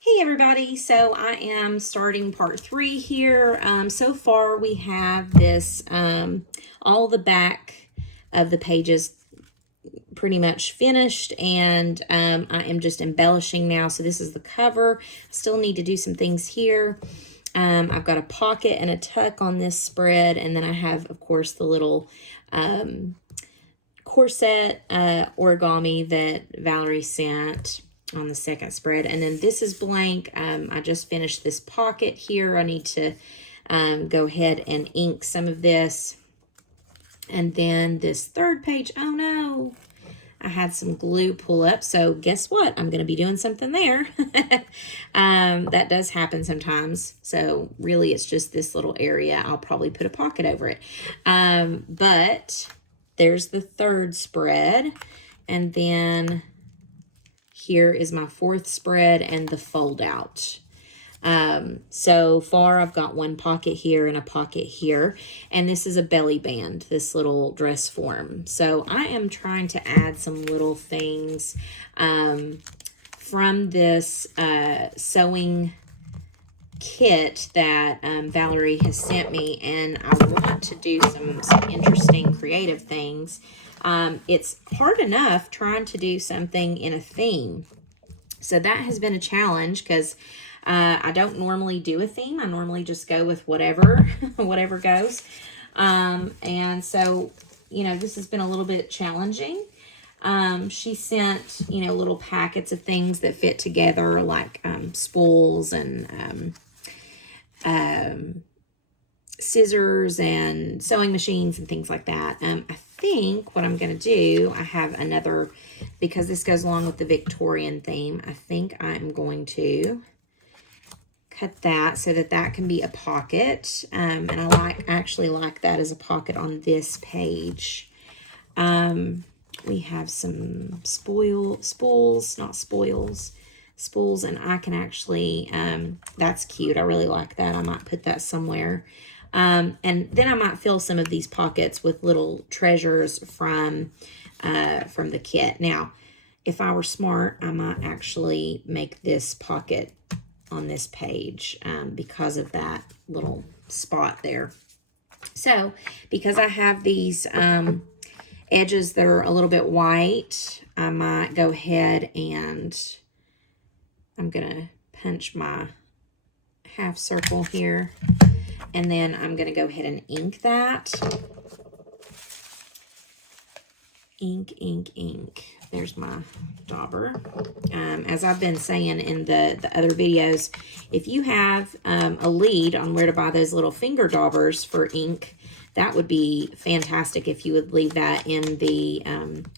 Hey everybody, so I am starting part 3 here. So far we have this, all the back of the pages pretty much finished, and I am just embellishing now. So this is the cover. Still need to do some things here. I've got a pocket and a tuck on this spread, and then I have, of course, the little corset origami that Valerie sent on the second spread. And then this is blank. I just finished this pocket here. I need to go ahead and ink some of this. And then this third page, oh no, I had some glue pull up. So guess what? I'm going to be doing something there. That does happen sometimes. So really it's just this little area. I'll probably put a pocket over it. But there's the third spread. And then here is my fourth spread and the fold out. So far I've got one pocket here and a pocket here, and this is a belly band, this little dress form. So I am trying to add some little things from this sewing kit that Valerie has sent me, and I want to do some interesting creative things. It's hard enough trying to do something in a theme. So that has been a challenge because I don't normally do a theme. I normally just go with whatever, whatever goes. And so, you know, this has been a little bit challenging. She sent, you know, little packets of things that fit together, like spools and scissors and sewing machines and things like that. I think what I'm going to do, I have another, because this goes along with the Victorian theme, I think I'm going to cut that so that that can be a pocket. And I actually like that as a pocket on this page. We have some spools, not spoils, spools, and I can actually, that's cute. I really like that. I might put that somewhere. And then I might fill some of these pockets with little treasures from the kit. Now, if I were smart, I might actually make this pocket on this page because of that little spot there. So, because I have these edges that are a little bit white, I might go ahead and I'm going to punch my half circle here. And then I'm going to go ahead and ink that. Ink, ink, ink. There's my dauber. As I've been saying in the other videos, if you have a lead on where to buy those little finger daubers for ink, that would be fantastic if you would leave that in the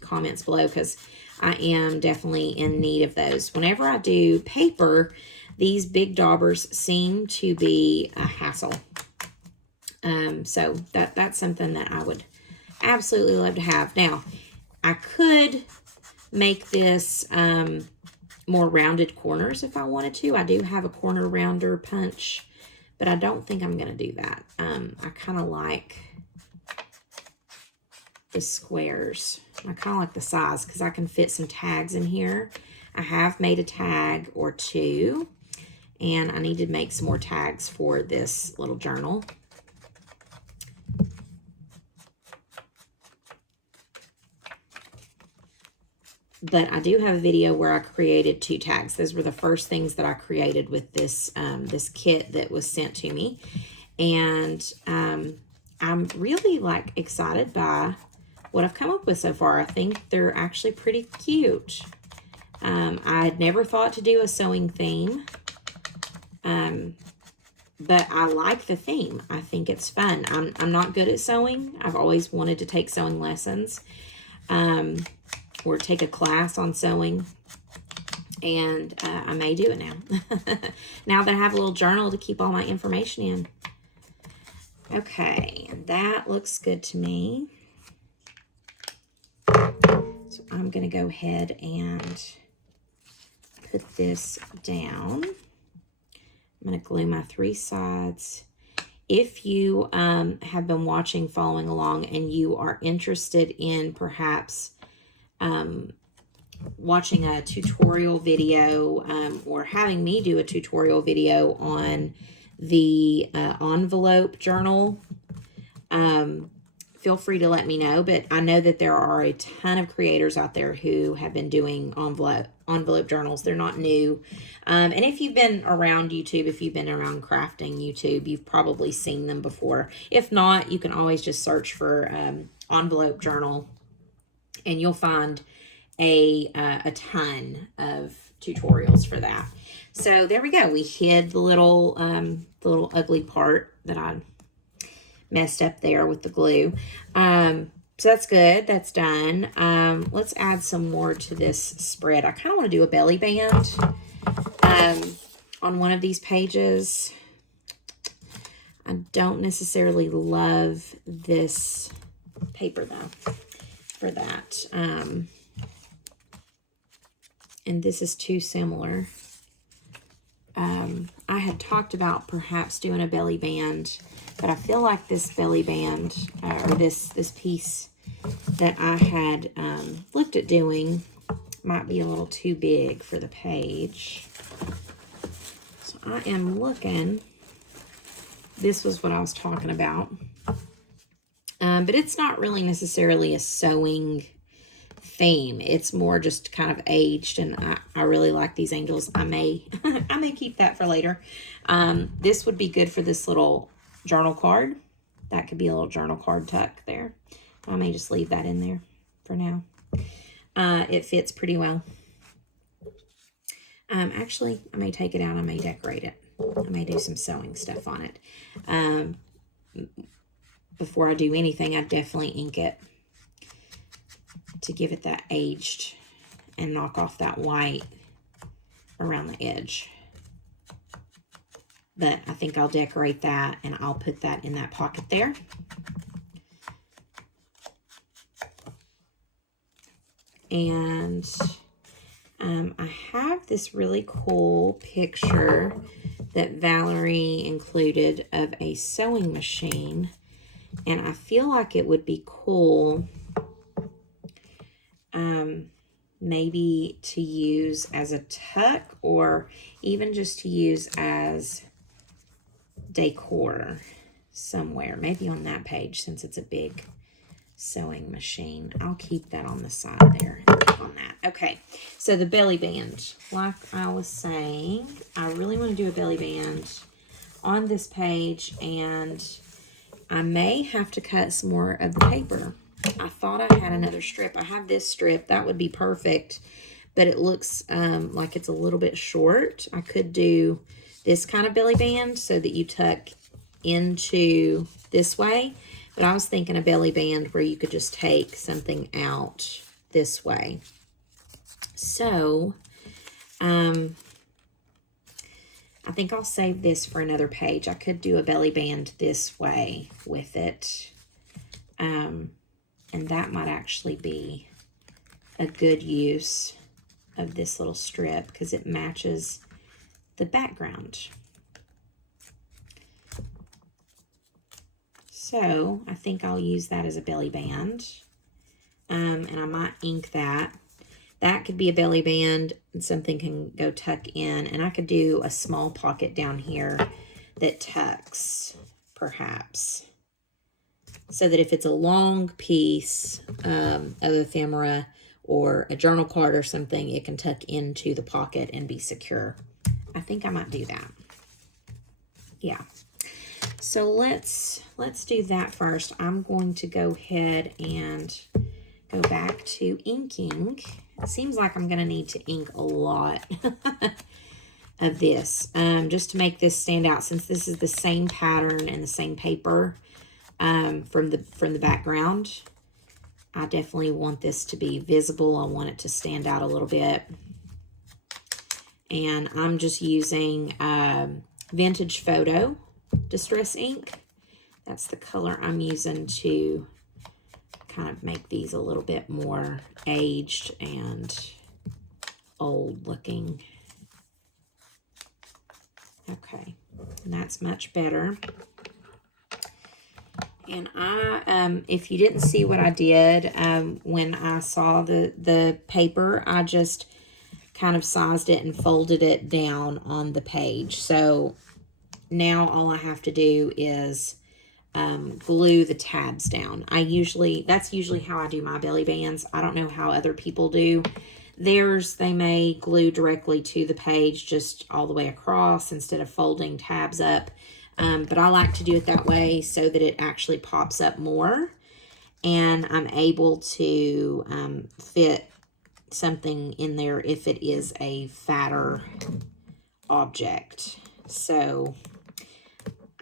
comments below, because I am definitely in need of those. Whenever I do paper, these big daubers seem to be a hassle. So that's something that I would absolutely love to have. Now, I could make this more rounded corners if I wanted to. I do have a corner rounder punch, but I don't think I'm going to do that. I kind of like the squares. I kind of like the size because I can fit some tags in here. I have made a tag or two, and I need to make some more tags for this little journal. But I do have a video where I created 2 tags. Those were the first things that I created with this this kit that was sent to me. And I'm really excited by what I've come up with so far. I think they're actually pretty cute. I had never thought to do a sewing theme. But I like the theme. I think it's fun. I'm not good at sewing. I've always wanted to take sewing lessons. Or take a class on sewing, and I may do it now. Now that I have a little journal to keep all my information in. Okay, that looks good to me. So I'm going to go ahead and put this down. I'm going to glue my 3 sides. If you have been watching, following along, and you are interested in perhaps watching a tutorial video or having me do a tutorial video on the envelope journal, feel free to let me know. But I know that there are a ton of creators out there who have been doing envelope journals. They're not new. And if you've been around YouTube, if you've been around crafting YouTube, you've probably seen them before. If not, you can always just search for envelope journal, and you'll find a ton of tutorials for that. So there we go. We hid the little ugly part that I messed up there with the glue. So that's good. That's done. Let's add some more to this spread. I kind of want to do a belly band on one of these pages. I don't necessarily love this paper though for that. And this is too similar. I had talked about perhaps doing a belly band, but I feel like this belly band, or this piece that I had looked at doing might be a little too big for the page. So I am looking, this was what I was talking about. But it's not really necessarily a sewing theme. It's more just kind of aged, and I really like these angels. I may I may keep that for later. This would be good for this little journal card. That could be a little journal card tuck there. I may just leave that in there for now. It fits pretty well. Actually, I may take it out. I may decorate it. I may do some sewing stuff on it. Before I do anything, I definitely ink it to give it that aged and knock off that white around the edge. But I think I'll decorate that, and I'll put that in that pocket there. And I have this really cool picture that Valerie included of a sewing machine, and I feel like it would be cool maybe to use as a tuck, or even just to use as decor somewhere, maybe on that page, since it's a big sewing machine. I'll keep that on the side there on that. Okay, so the belly band, like I was saying, I really want to do a belly band on this page, and I may have to cut some more of the paper. I thought I had another strip. I have this strip. That would be perfect, but it looks like it's a little bit short. I could do this kind of belly band so that you tuck into this way, but I was thinking a belly band where you could just take something out this way. So, I think I'll save this for another page. I could do a belly band this way with it. And that might actually be a good use of this little strip because it matches the background. So I think I'll use that as a belly band. And I might ink that. That could be a belly band, and something can go tuck in. And I could do a small pocket down here that tucks, perhaps. So that if it's a long piece of ephemera or a journal card or something, it can tuck into the pocket and be secure. I think I might do that. Yeah. So let's do that first. I'm going to go ahead and go back to inking. It seems like I'm going to need to ink a lot of this just to make this stand out, since this is the same pattern and the same paper from the background. I definitely want this to be visible. I want it to stand out a little bit. And I'm just using Vintage Photo Distress ink. That's the color I'm using to kind of make these a little bit more aged and old looking. Okay, and that's much better. And if you didn't see what I did when I saw the paper, I just kind of sized it and folded it down on the page. So now all I have to do is glue the tabs down. That's usually how I do my belly bands. I don't know how other people do theirs. They may glue directly to the page just all the way across instead of folding tabs up. But I like to do it that way so that it actually pops up more and I'm able to fit something in there if it is a fatter object. So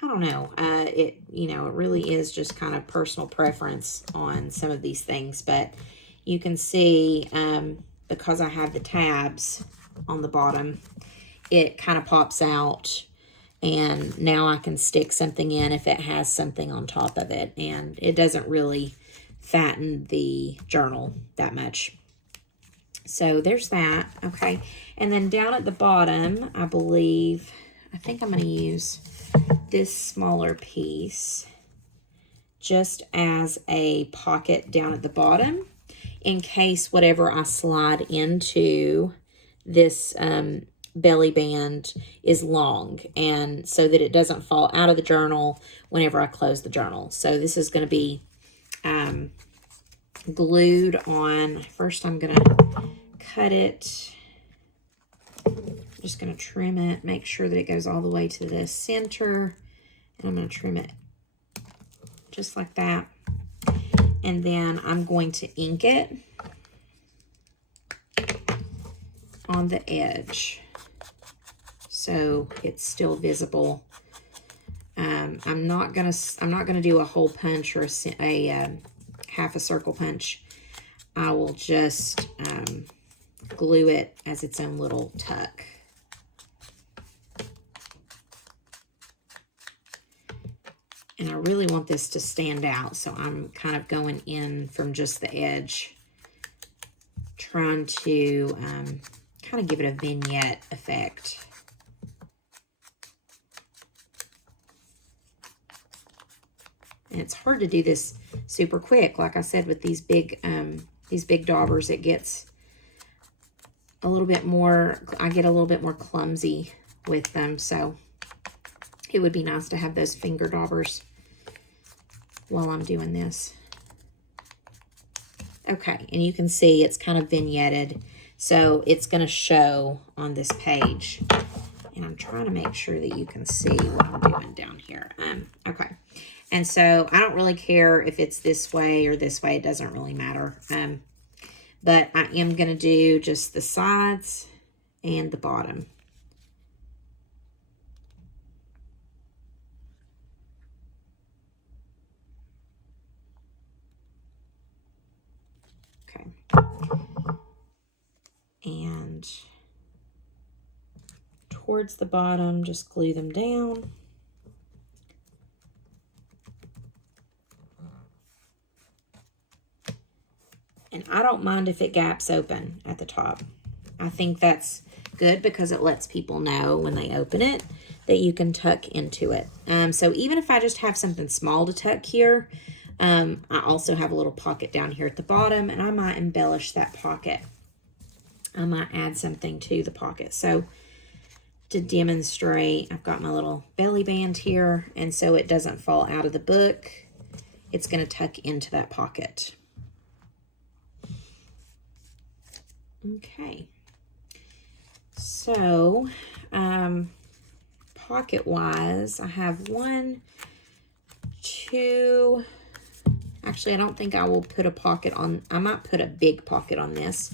I don't know. It really is just kind of personal preference on some of these things, but you can see because I have the tabs on the bottom, it kind of pops out, and now I can stick something in if it has something on top of it, and it doesn't really fatten the journal that much. So there's that. Okay, and then down at the bottom, I think I'm going to use this smaller piece just as a pocket down at the bottom in case whatever I slide into this belly band is long, and so that it doesn't fall out of the journal whenever I close the journal. So this is going to be glued on. First I'm going to cut it. I'm just going to trim it, make sure that it goes all the way to the center, and I'm going to trim it just like that. And then I'm going to ink it on the edge so it's still visible. I'm not gonna do a hole punch or a half a circle punch. I will just glue it as its own little tuck. And I really want this to stand out, so I'm kind of going in from just the edge, trying to kind of give it a vignette effect. And it's hard to do this super quick. Like I said, with these big daubers, it gets a little bit more, I get a little bit more clumsy with them, so it would be nice to have those finger daubers while I'm doing this. Okay, and you can see it's kind of vignetted, so it's going to show on this page. And I'm trying to make sure that you can see what I'm doing down here. Okay, and so I don't really care if it's this way or this way. It doesn't really matter. But I am going to do just the sides and the bottom. And towards the bottom, just glue them down. And I don't mind if it gaps open at the top. I think that's good because it lets people know when they open it that you can tuck into it. So even if I just have something small to tuck here, I also have a little pocket down here at the bottom, and I might embellish that pocket. I might add something to the pocket. So to demonstrate, I've got my little belly band here, and so it doesn't fall out of the book, it's going to tuck into that pocket. Okay. So, pocket-wise, I have 1, 2... Actually, I don't think I will put a pocket on. I might put a big pocket on this.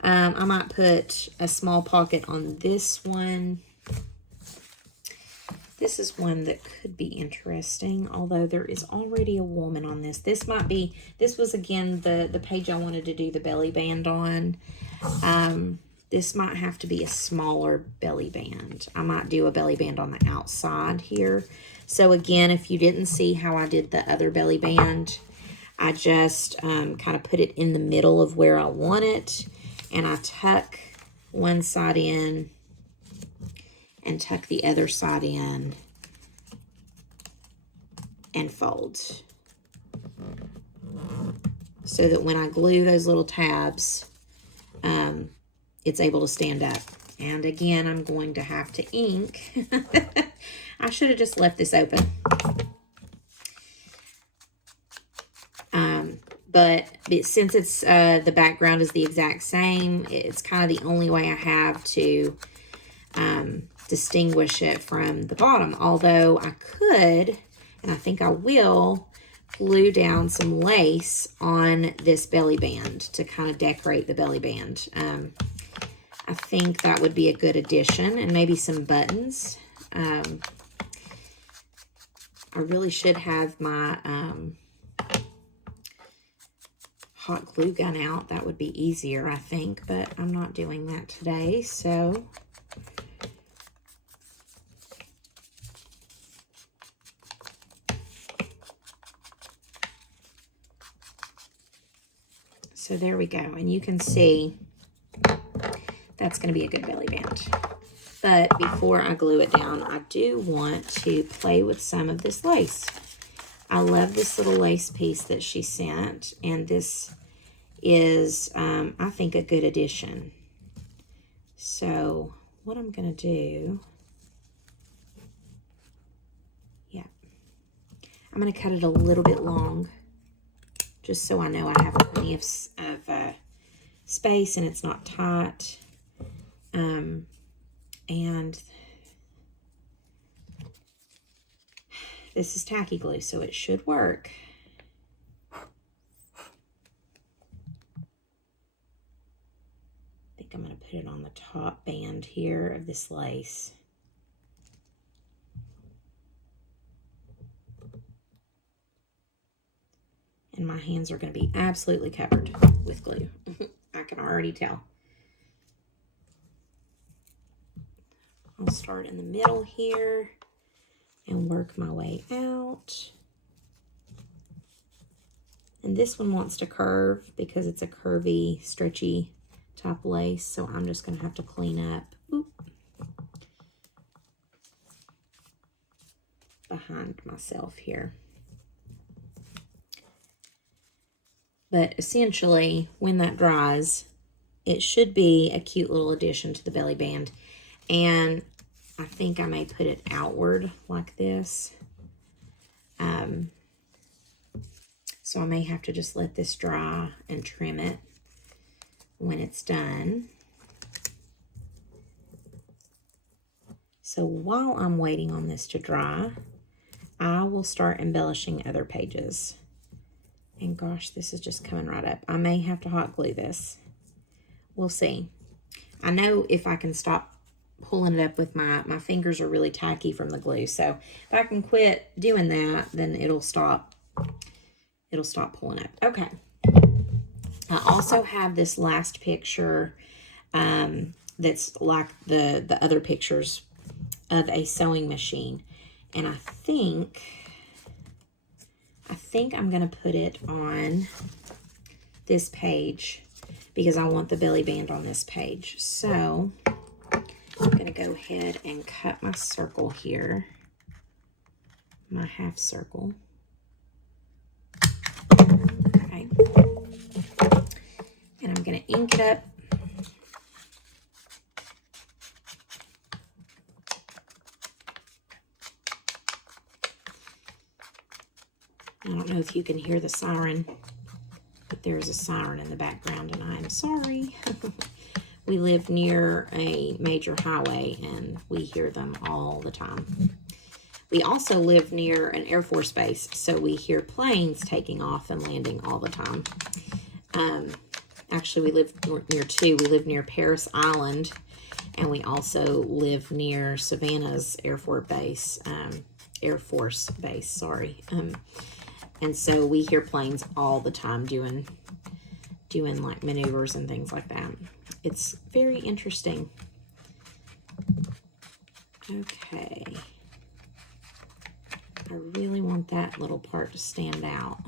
I might put a small pocket on this one. This is one that could be interesting, although there is already a woman on this. This was again the page I wanted to do the belly band on. This might have to be a smaller belly band. I might do a belly band on the outside here. So again, if you didn't see how I did the other belly band, I just kind of put it in the middle of where I want it, and I tuck one side in and tuck the other side in and fold. so that when I glue those little tabs, it's able to stand up. And again, I'm going to have to ink. I should have just left this open. But since it's the background is the exact same, it's kind of the only way I have to distinguish it from the bottom. Although I could, and I think I will, glue down some lace on this belly band to kind of decorate the belly band. I think that would be a good addition, and maybe some buttons. I really should have my hot glue gun out. That would be easier, I think, but I'm not doing that today, so there we go. And you can see that's going to be a good belly band. But before I glue it down, I do want to play with some of this lace. I love this little lace piece that she sent, and this is, I think, a good addition. So what I'm going to do, I'm going to cut it a little bit long, just so I know I have plenty of space and it's not tight. And this is tacky glue, so it should work. I think I'm going to put it on the top band here of this lace. And my hands are going to be absolutely covered with glue. I can already tell. I'll start in the middle here and work my way out. And this one wants to curve because it's a curvy, stretchy top lace. So I'm just going to have to clean up behind myself here. But essentially, when that dries, it should be a cute little addition to the belly band. And I think I may put it outward like this. So I may have to just let this dry and trim it when it's done. So while I'm waiting on this to dry, I will start embellishing other pages. And gosh, this is just coming right up. I may have to hot glue this. We'll see. I know if I can stop pulling it up with my fingers are really tacky from the glue. So if I can quit doing that, then it'll stop pulling up. Okay. I also have this last picture that's like the other pictures of a sewing machine. And I think I'm going to put it on this page because I want the belly band on this page. So I'm going to go ahead and cut my circle here, my half circle. Okay. And I'm going to ink it up. I don't know if you can hear the siren, but there's a siren in the background, and I am sorry. We live near a major highway, and we hear them all the time. We also live near an Air Force base, so we hear planes taking off and landing all the time. Actually, we live near two. We live near Paris Island, and we also live near Savannah's Air Force base. And so we hear planes all the time doing like maneuvers and things like that. It's very interesting. Okay. I really want that little part to stand out.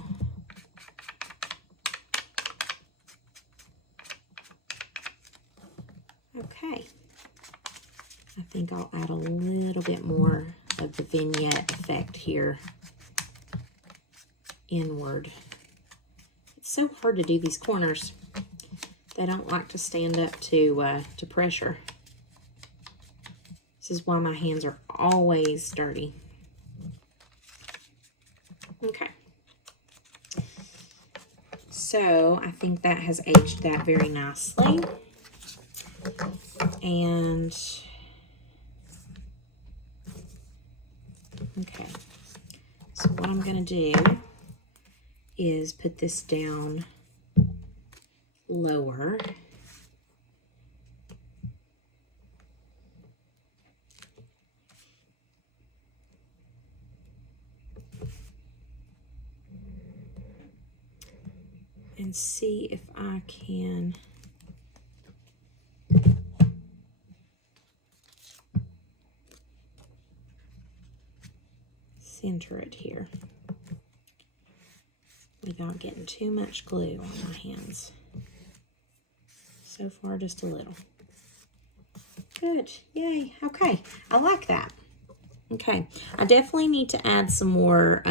Okay. I think I'll add a little bit more of the vignette effect here inward. It's so hard to do these corners. They don't like to stand up to pressure. This is why my hands are always dirty. Okay. So I think that has aged that very nicely. And okay, so what I'm going to do is put this down lower. And see if I can center it here without getting too much glue on my hands. So far, just a little. Good, yay, okay, I like that. Okay, I definitely need to add some more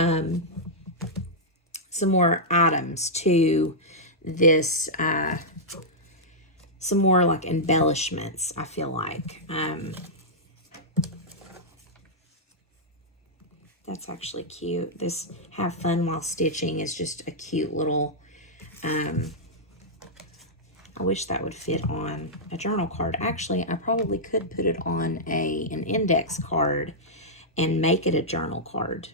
items to this, some more like embellishments, I feel like. That's actually cute. This have fun while stitching is just a cute little, I wish that would fit on a journal card. Actually, I probably could put it on an index card and make it a journal card.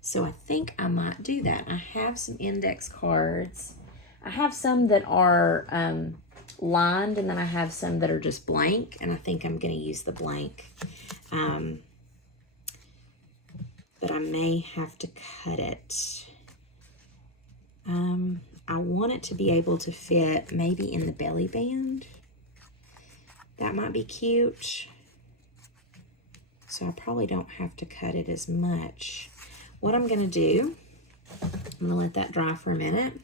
So I think I might do that. I have some index cards. I have some that are lined, and then I have some that are just blank, and I think I'm going to use the blank. But I may have to cut it. I want it to be able to fit maybe in the belly band. That might be cute. So I probably don't have to cut it as much. What I'm going to do, I'm going to let that dry for a minute.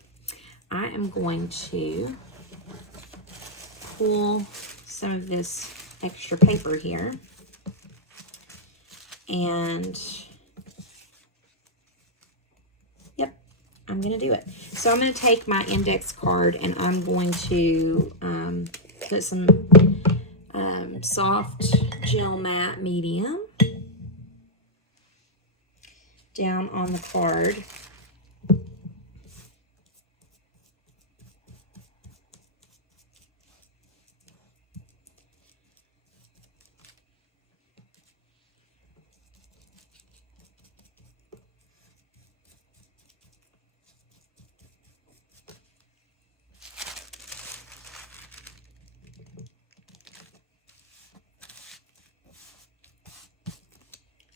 I am going to pull some of this extra paper here, and yep, I'm going to do it. So I'm going to take my index card and I'm going to put some soft gel matte medium down on the card.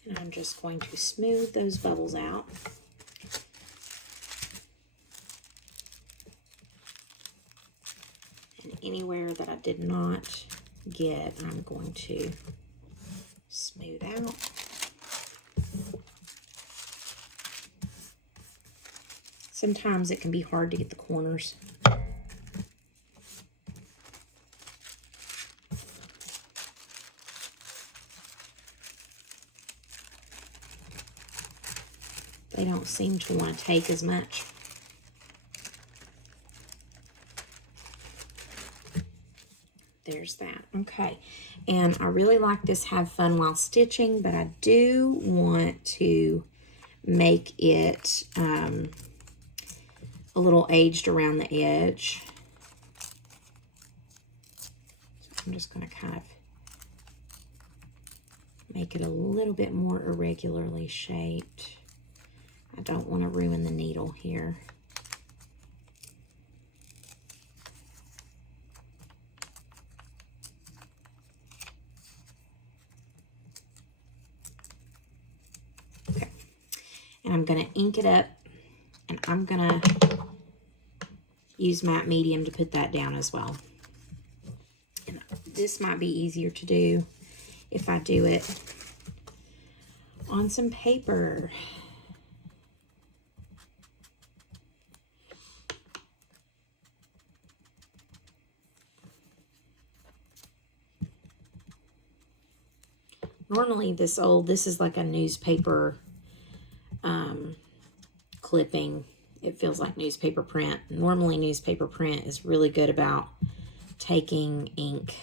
And I'm just going to smooth those bubbles out. And anywhere that I did not get, I'm going to smooth out. Sometimes it can be hard to get the corners. They don't seem to want to take as much. There's that. Okay. And I really like this have fun while stitching, but I do want to make it a little aged around the edge. So I'm just going to kind of make it a little bit more irregularly shaped. I don't want to ruin the needle here. Okay. And I'm going to ink it up, and I'm going to use matte medium to put that down as well. And this might be easier to do if I do it on some paper. Normally this is like a newspaper clipping, it feels like newspaper print. Normally newspaper print is really good about taking ink.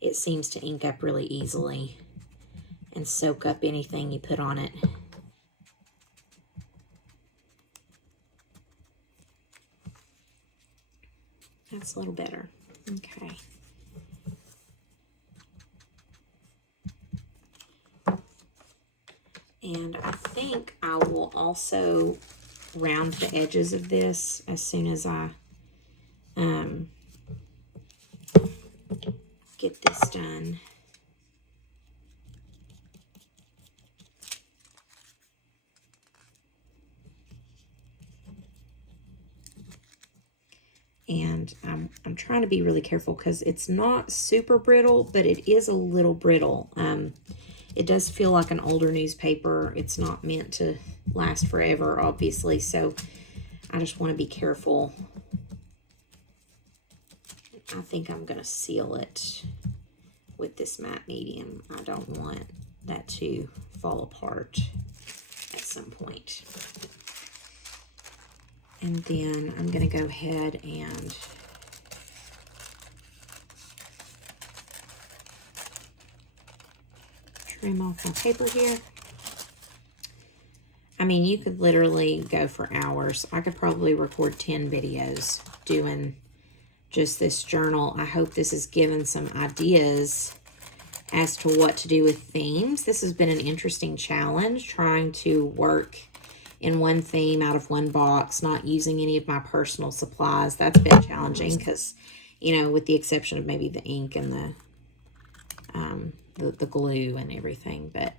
It seems to ink up really easily and soak up anything you put on it. That's a little better. Okay. And I think I will also round the edges of this as soon as I get this done. And I'm trying to be really careful because it's not super brittle, but it is a little brittle. It does feel like an older newspaper. It's not meant to last forever, obviously, so I just want to be careful. I think I'm going to seal it with this matte medium. I don't want that to fall apart at some point. And then I'm going to go ahead and trim off my paper here. I mean, you could literally go for hours. I could probably record 10 videos doing just this journal. I hope this has given some ideas as to what to do with themes. This has been an interesting challenge, trying to work in one theme out of one box, not using any of my personal supplies. That's been challenging because, you know, with the exception of maybe the ink and the glue and everything, but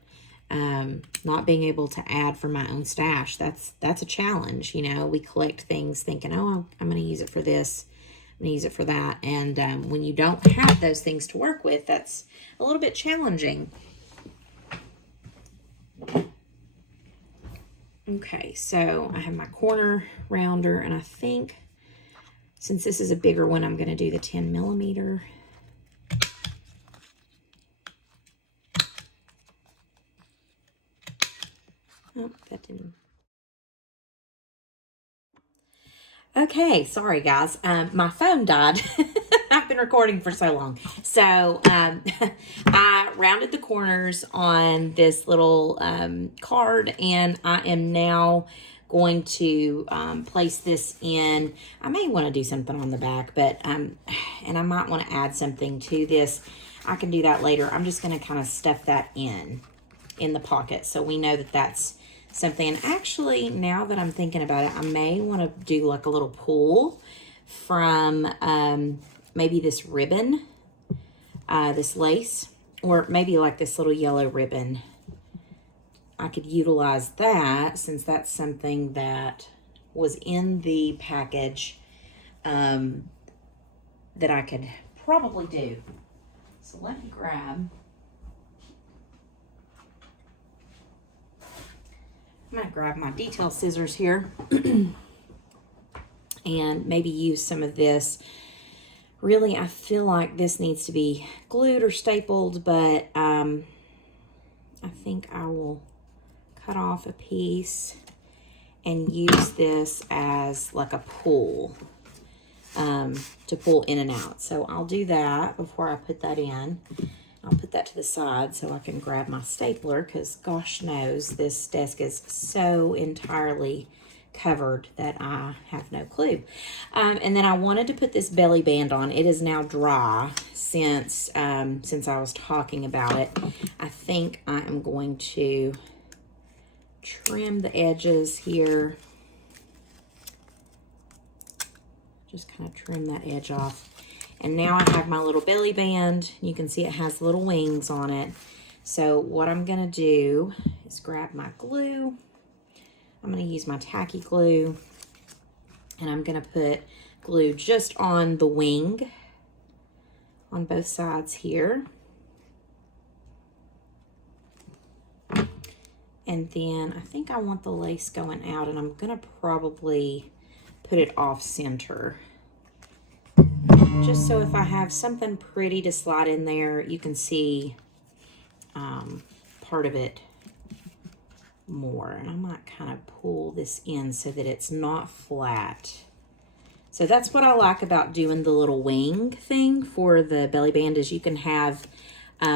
not being able to add from my own stash, that's a challenge. You know, we collect things thinking, oh, I'm going to use it for this, I'm going to use it for that, and when you don't have those things to work with, that's a little bit challenging. Okay, so I have my corner rounder, and I think since this is a bigger one, I'm going to do the 10 millimeter. Oh, that didn't. Okay, sorry guys. My phone died. I've been recording for so long. So I rounded the corners on this little card, and I am now going to place this in. I may want to do something on the back, but and I might want to add something to this. I can do that later. I'm just going to kind of stuff that in the pocket so we know that that's something. And actually, now that I'm thinking about it, I may want to do like a little pull from maybe this ribbon, this lace, or maybe like this little yellow ribbon. I could utilize that since that's something that was in the package that I could probably do. So let me grab. I'm going to grab my detail scissors here and maybe use some of this. Really, I feel like this needs to be glued or stapled, but I think I will cut off a piece and use this as like a pull to pull in and out. So I'll do that before I put that in. I'll put that to the side so I can grab my stapler, because gosh knows this desk is so entirely covered that I have no clue. And then I wanted to put this belly band on. It is now dry since I was talking about it. I think I am going to trim the edges here. Just kind of trim that edge off. And now I have my little belly band. You can see it has little wings on it. So what I'm going to do is grab my glue. I'm going to use my tacky glue. And I'm going to put glue just on the wing on both sides here. And then I think I want the lace going out, and I'm going to probably put it off center. Just so if I have something pretty to slide in there, you can see part of it more. And I might kind of pull this in so that it's not flat. So that's what I like about doing the little wing thing for the belly band, is you can have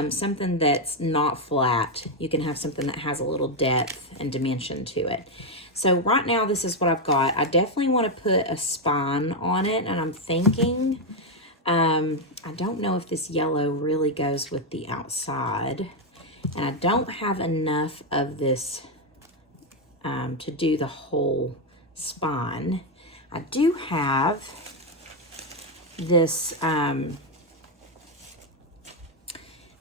something that's not flat. You can have something that has a little depth and dimension to it. So right now, this is what I've got. I definitely want to put a spine on it, and I'm thinking, I don't know if this yellow really goes with the outside, and I don't have enough of this to do the whole spine. I do have this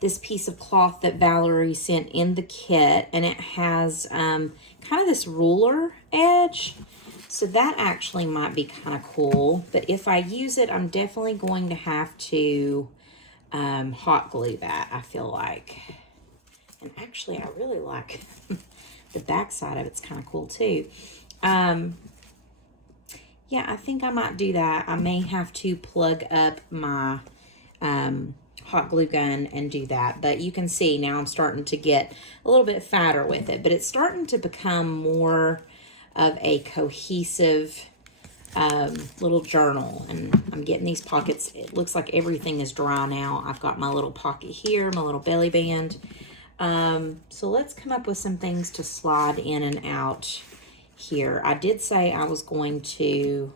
this piece of cloth that Valerie sent in the kit, and it has kind of this ruler edge. So that actually might be kind of cool. But if I use it, I'm definitely going to have to hot glue that, I feel like. And actually, I really like the back side of it's kind of cool too. Yeah, I think I might do that. I may have to plug up my hot glue gun and do that. But you can see now I'm starting to get a little bit fatter with it. But it's starting to become more of a cohesive little journal. And I'm getting these pockets. It looks like everything is dry now. I've got my little pocket here, my little belly band. So let's come up with some things to slide in and out here. I did say I was going to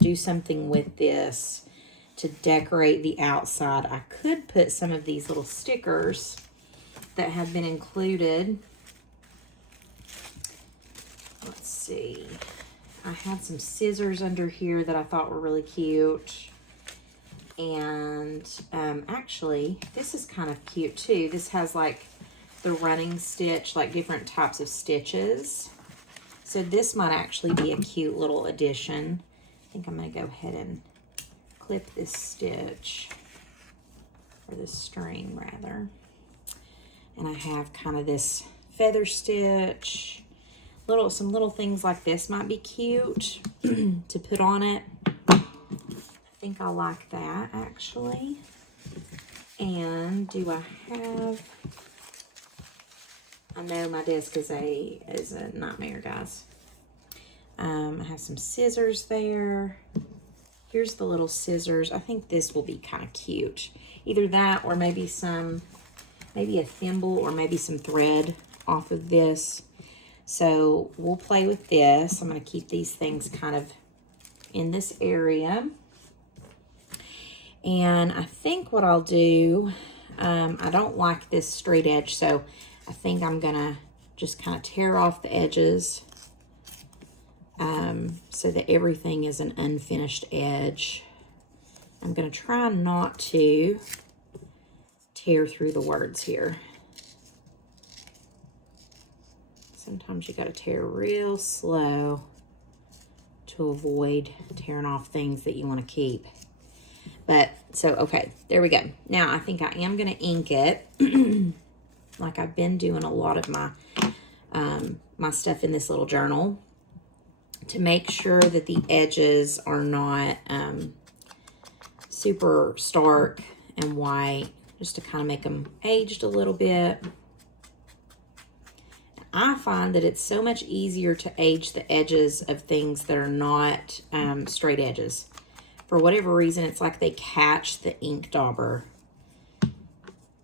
do something with this to decorate the outside. I could put some of these little stickers that have been included. Let's see. I had some scissors under here that I thought were really cute. And actually, this is kind of cute too. This has like the running stitch, like different types of stitches. So this might actually be a cute little addition. I think I'm going to go ahead and clip this stitch, or this string rather. And I have kind of this feather stitch. Some little things like this might be cute to put on it. I think I like that actually. And do I have... I know my desk is a nightmare, guys. I have some scissors there. Here's the little scissors. I think this will be kind of cute. Either that or maybe a thimble or maybe some thread off of this. So we'll play with this. I'm going to keep these things kind of in this area. And I think what I'll do, I don't like this straight edge, so I think I'm gonna just kind of tear off the edges so that everything is an unfinished edge. I'm gonna try not to tear through the words here. Sometimes you gotta tear real slow to avoid tearing off things that you want to keep. But so, okay, there we go. Now I think I am gonna ink it. Like I've been doing a lot of my my stuff in this little journal, to make sure that the edges are not super stark and white, just to kind of make them aged a little bit. I find that it's so much easier to age the edges of things that are not straight edges. For whatever reason, it's like they catch the ink dauber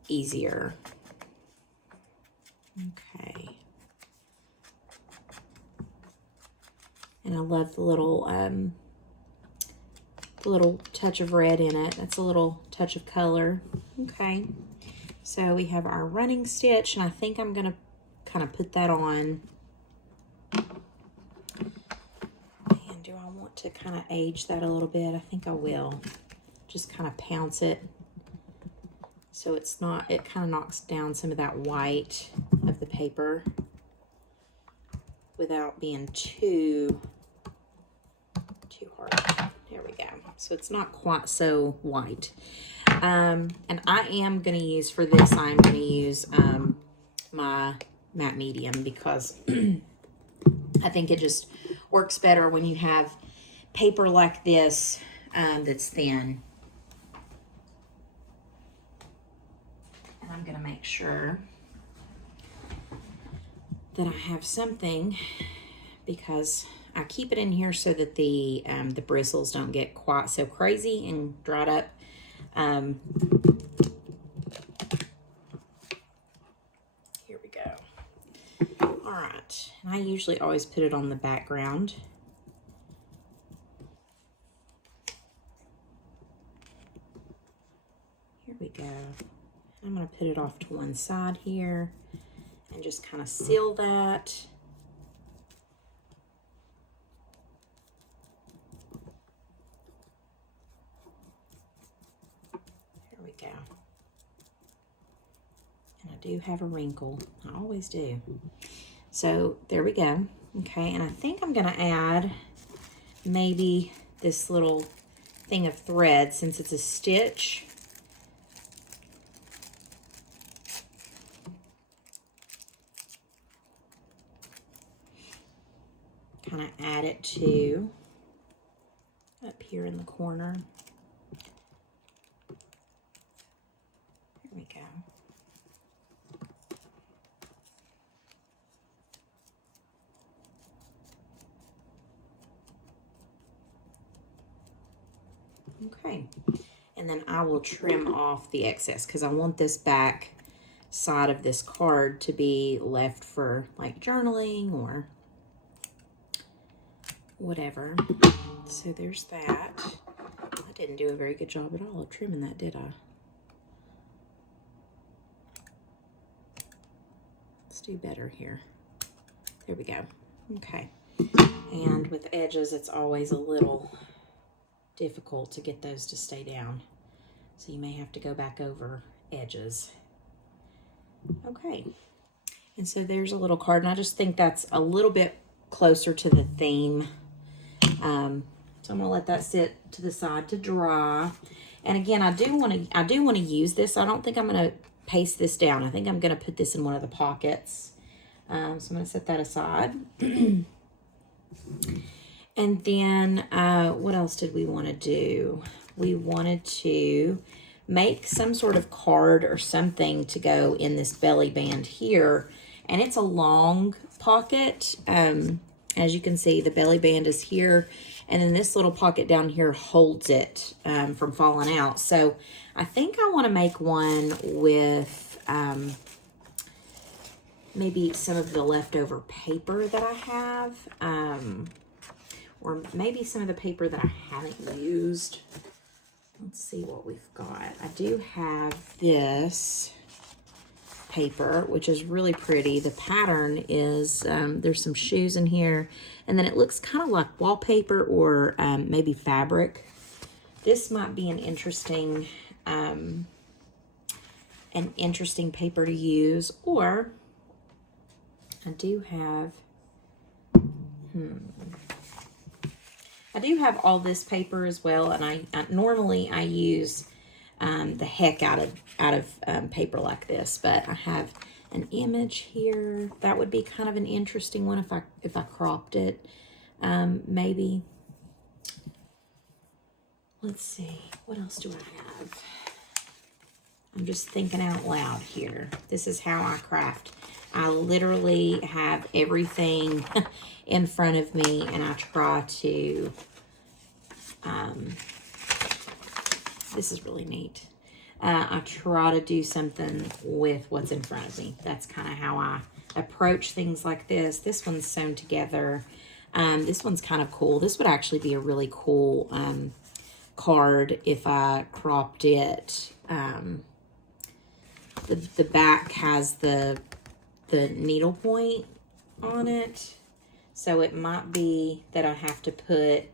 easier. Okay. And I love the little touch of red in it. That's a little touch of color. Okay. So we have our running stitch, and I think I'm going to kind of put that on. And do I want to kind of age that a little bit? I think I will. Just kind of pounce it. So it's not, it kind of knocks down some of that white of the paper without being too hard. There we go. So it's not quite so white. And I am going to use, for this, I'm going to use my matte medium, because I think it just works better when you have paper like this that's thin. And I'm going to make sure that I have something, because I keep it in here so that the bristles don't get quite so crazy and dried up. Here we go. All right, and I usually always put it on the background. Here we go. I'm going to put it off to one side here and just kind of seal that. There we go. And I do have a wrinkle. I always do. So there we go. Okay, and I think I'm going to add maybe this little thing of thread, since it's a stitch. Kind of add it to up here in the corner. There we go. Okay, and then I will trim off the excess because I want this back side of this card to be left for like journaling or whatever. So there's that. I didn't do a very good job at all of trimming that, did I? Let's do better here. There we go. Okay. And with edges, it's always a little difficult to get those to stay down. So you may have to go back over edges. Okay. And so there's a little card, and I just think that's a little bit closer to the theme. So I'm gonna let that sit to the side to dry. And again, I do want to use this. I don't think I'm gonna paste this down. I think I'm gonna put this in one of the pockets. So I'm gonna set that aside. And then what else did we want to do? We wanted to make some sort of card or something to go in this belly band here. And it's a long pocket. As you can see, the belly band is here. And then this little pocket down here holds it from falling out. So I think I want to make one with maybe some of the leftover paper that I have. Or maybe some of the paper that I haven't used. Let's see what we've got. I do have this paper, which is really pretty. The pattern is, there's some shoes in here, and then it looks kind of like wallpaper or maybe fabric. This might be an interesting paper to use, or I do have, I do have all this paper as well, and I normally use the heck out of paper like this, but I have an image here. That would be kind of an interesting one if I cropped it, maybe. Let's see, what else do I have? I'm just thinking out loud here. This is how I craft. I literally have everything in front of me, and I try to, this is really neat. I try to do something with what's in front of me. That's kind of how I approach things like this. This one's sewn together. This one's kind of cool. This would actually be a really cool card if I cropped it. The back has the needle point on it, so it might be that I have to put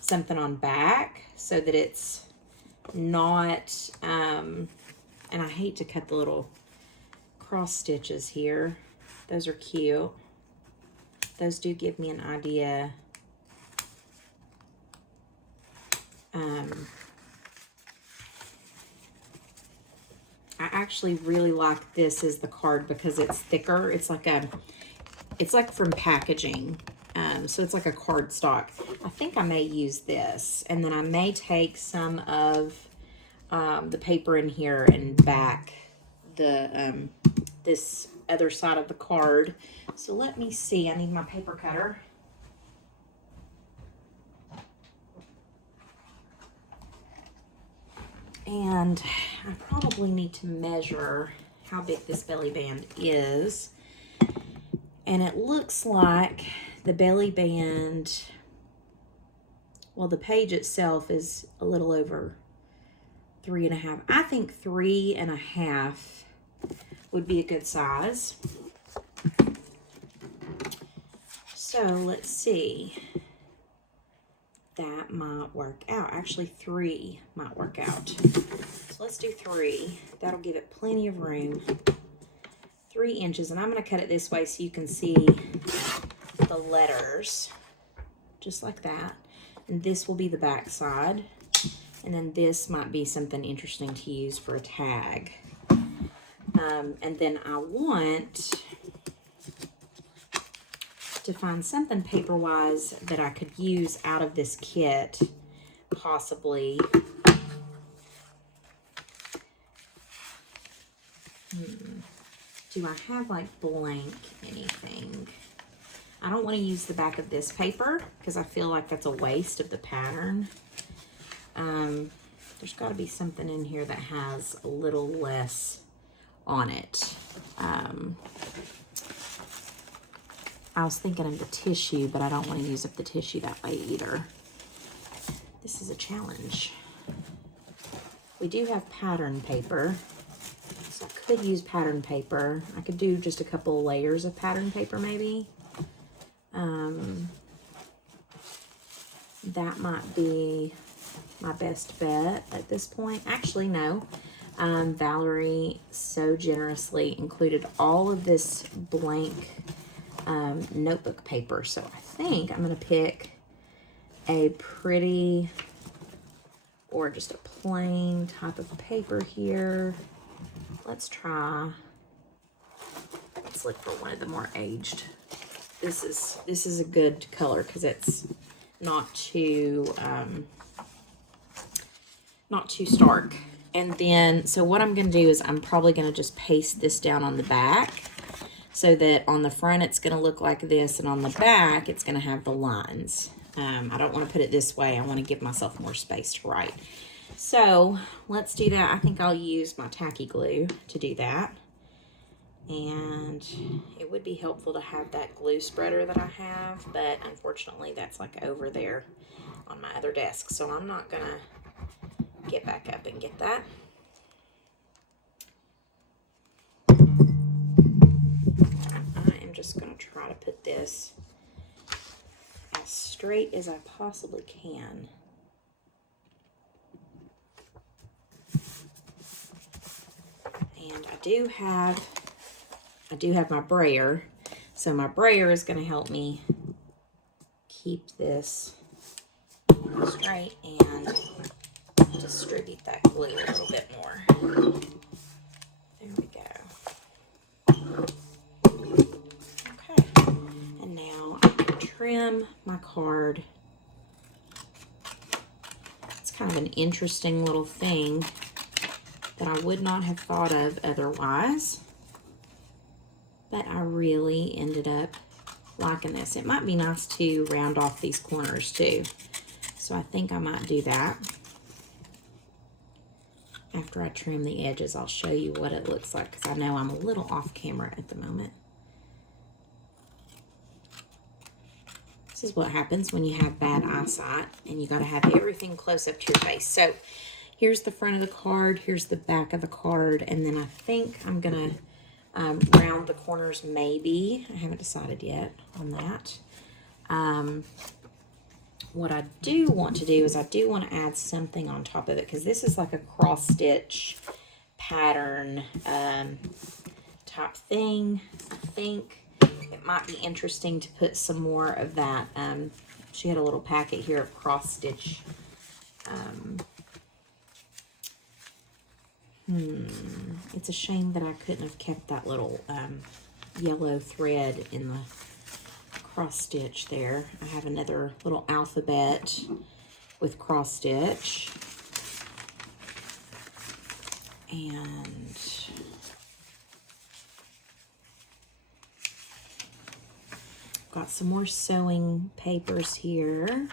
something on back so that it's not and I hate to cut the little cross stitches here. Those are cute. Those do give me an idea. I actually really like this as the card because it's thicker. It's like from packaging. So it's like a cardstock. I think I may use this, and then I may take some of the paper in here and back the this other side of the card. So let me see. I need my paper cutter. And I probably need to measure how big this belly band is. And it looks like the belly band, well, the page itself is a little over 3.5. I think 3.5 would be a good size. So let's see. That might work out. Actually, 3 might work out. So let's do 3. That'll give it plenty of room. 3 inches, and I'm going to cut it this way so you can see the letters, just like that. And this will be the back side. And then this might be something interesting to use for a tag. And then I want to find something paper-wise that I could use out of this kit, possibly. Do I have like blank anything? I don't want to use the back of this paper because I feel like that's a waste of the pattern. There's got to be something in here that has a little less on it. I was thinking of the tissue, but I don't want to use up the tissue that way either. This is a challenge. We do have pattern paper, so I could use pattern paper. I could do just a couple of layers of pattern paper maybe. That might be my best bet at this point. Actually, no. Valerie so generously included all of this blank notebook paper. So I think I'm going to pick a pretty or just a plain type of paper here. Let's look for one of the more aged. This is a good color because it's not too stark. And then, so what I'm going to do is I'm probably going to just paste this down on the back so that on the front it's going to look like this, and on the back it's going to have the lines. I don't want to put it this way. I want to give myself more space to write. So let's do that. I think I'll use my tacky glue to do that. And it would be helpful to have that glue spreader that I have, but unfortunately that's like over there on my other desk. So I'm not going to get back up and get that. I am just going to try to put this as straight as I possibly can. And I do have my brayer, so my brayer is going to help me keep this straight and distribute that glue a little bit more. There we go. Okay, and now I can trim my card. It's kind of an interesting little thing that I would not have thought of otherwise, but I really ended up liking this. It might be nice to round off these corners too, so I think I might do that. After I trim the edges, I'll show you what it looks like because I know I'm a little off camera at the moment. This is what happens when you have bad eyesight and you got to have everything close up to your face. So here's the front of the card, here's the back of the card, and then I think I'm gonna round the corners maybe. I haven't decided yet on that. What I do want to do is I do want to add something on top of it because this is like a cross stitch pattern type thing. I think it might be interesting to put some more of that. She had a little packet here of cross stitch. It's a shame that I couldn't have kept that little yellow thread in the cross stitch there. I have another little alphabet with cross stitch. And got some more sewing papers here.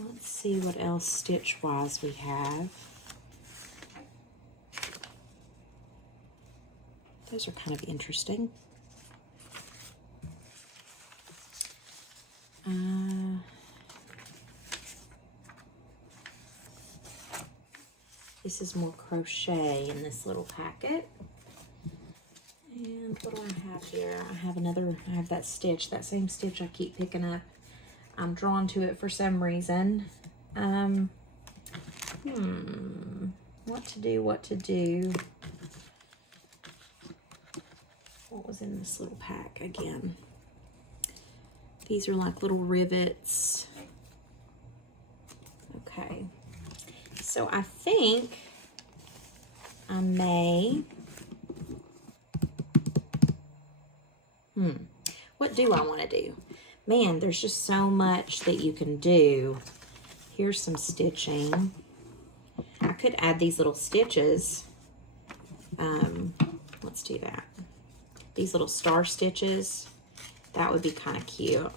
Let's see what else stitch-wise we have. Those are kind of interesting. This is more crochet in this little packet. And what do I have here? I have that stitch, that same stitch I keep picking up. I'm drawn to it for some reason. What to do? What was in this little pack again? These are like little rivets. Okay. So I think I may, what do I want to do? Man, there's just so much that you can do. Here's some stitching. I could add these little stitches. Let's do that. These little star stitches, that would be kind of cute.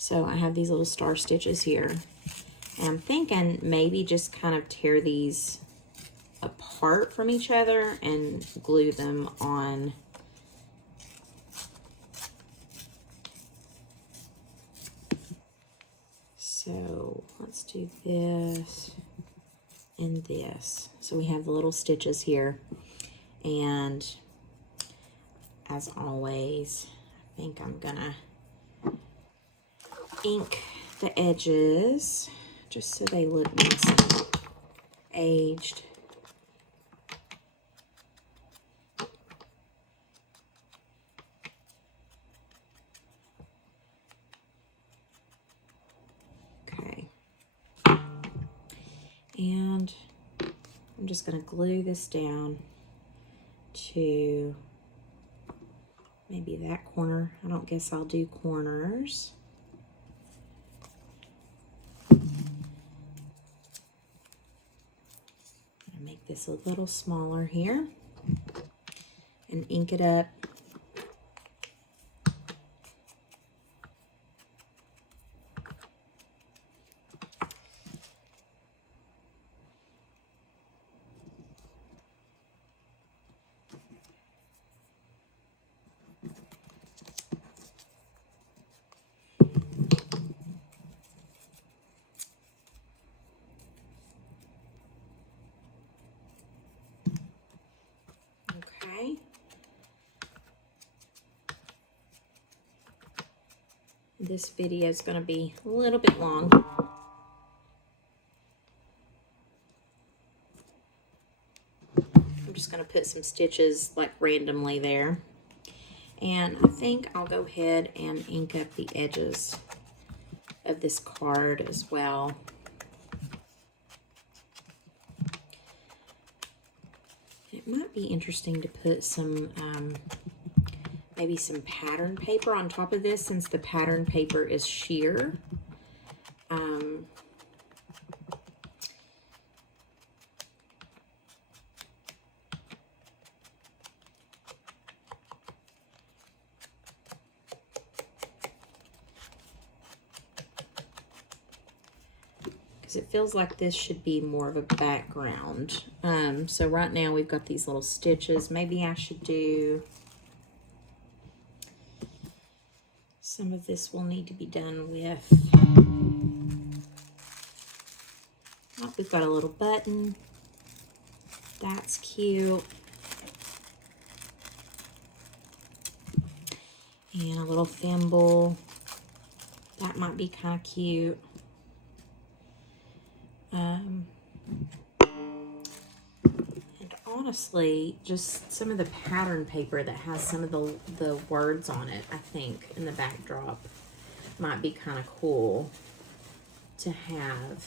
So I have these little star stitches here. And I'm thinking maybe just kind of tear these apart from each other and glue them on. So let's do this and this. So we have the little stitches here. And as always, I think I'm gonna ink the edges just so they look nice and aged. Okay. And I'm just going to glue this down to maybe that corner. I don't guess I'll do corners. Make this a little smaller here and ink it up. Okay. This video is going to be a little bit long. I'm just going to put some stitches like randomly there. And I think I'll go ahead and ink up the edges of this card as well. It might be interesting to put some, maybe some pattern paper on top of this since the pattern paper is sheer. Because it feels like this should be more of a background. So right now we've got these little stitches. Maybe I should do, some of this will need to be done with, oh, we've got a little button. That's cute. And a little thimble. That might be kind of cute. And honestly, just some of the pattern paper that has some of the words on it, I think, in the backdrop might be kind of cool to have.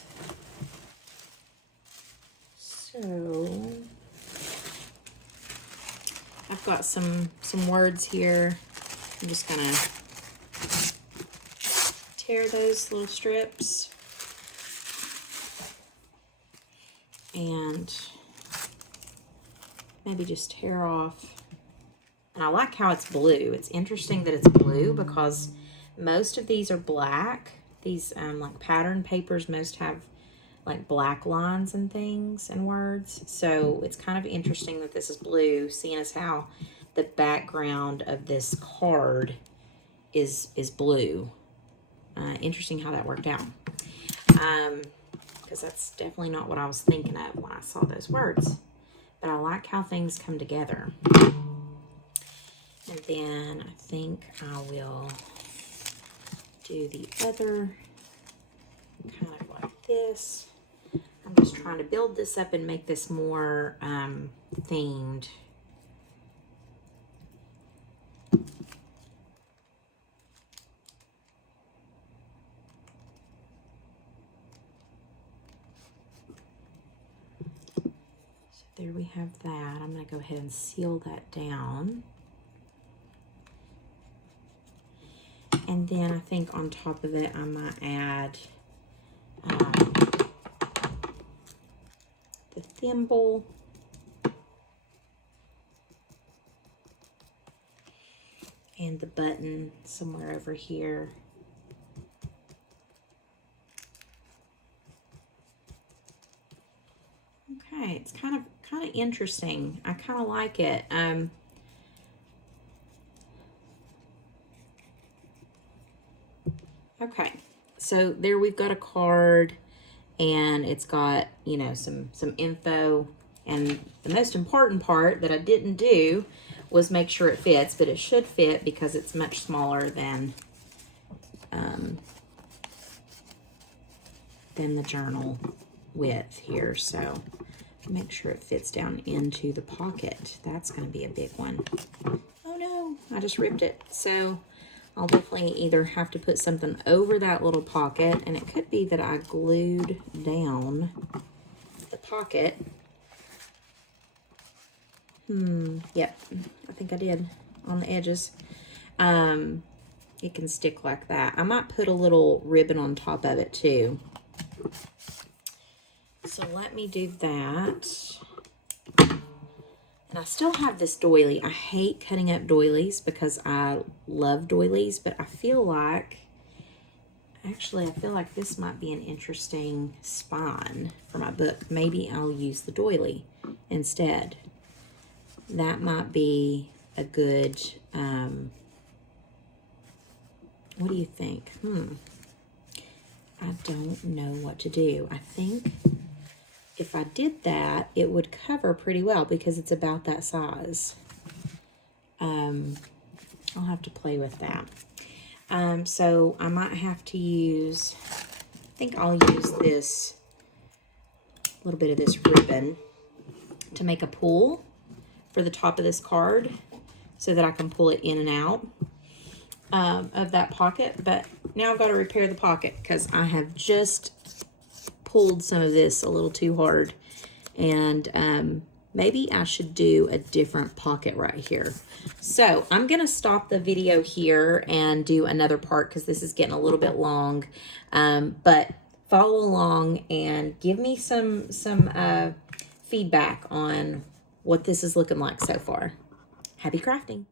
So, I've got some words here. I'm just gonna tear those little strips and maybe just tear off. And I like how it's blue. It's interesting that it's blue because most of these are black. These like pattern papers most have like black lines and things and words. So it's kind of interesting that this is blue, seeing as how the background of this card is blue. Interesting how that worked out. Because that's definitely not what I was thinking of when I saw those words. But I like how things come together. And then I think I will do the other kind of like this. I'm just trying to build this up and make this more themed. So there we have that. I'm going to go ahead and seal that down. And then I think on top of it, I might add the thimble. And the button somewhere over here. Okay, it's kind of interesting. I kind of like it. Okay, so there we've got a card, and it's got, you know, some info. And the most important part that I didn't do was make sure it fits, but it should fit because it's much smaller than the journal width here. So make sure it fits down into the pocket. That's going to be a big one. Oh no, I just ripped it. So I'll definitely either have to put something over that little pocket, and it could be that I glued down the pocket. Yep, I think I did on the edges. It can stick like that. I might put a little ribbon on top of it too. So let me do that. And I still have this doily. I hate cutting up doilies because I love doilies, but I feel like, actually, I feel like this might be an interesting spine for my book. Maybe I'll use the doily instead. That might be a good, what do you think? I don't know what to do. I think if I did that, it would cover pretty well because it's about that size. I'll have to play with that. So I might have to use, I think I'll use this little bit of this ribbon to make a pull for the top of this card so that I can pull it in and out of that pocket. But now I've got to repair the pocket because I have just pulled some of this a little too hard, and maybe I should do a different pocket right here. So I'm gonna stop the video here and do another part because this is getting a little bit long, but follow along and give me some feedback on what this is looking like so far. Happy crafting.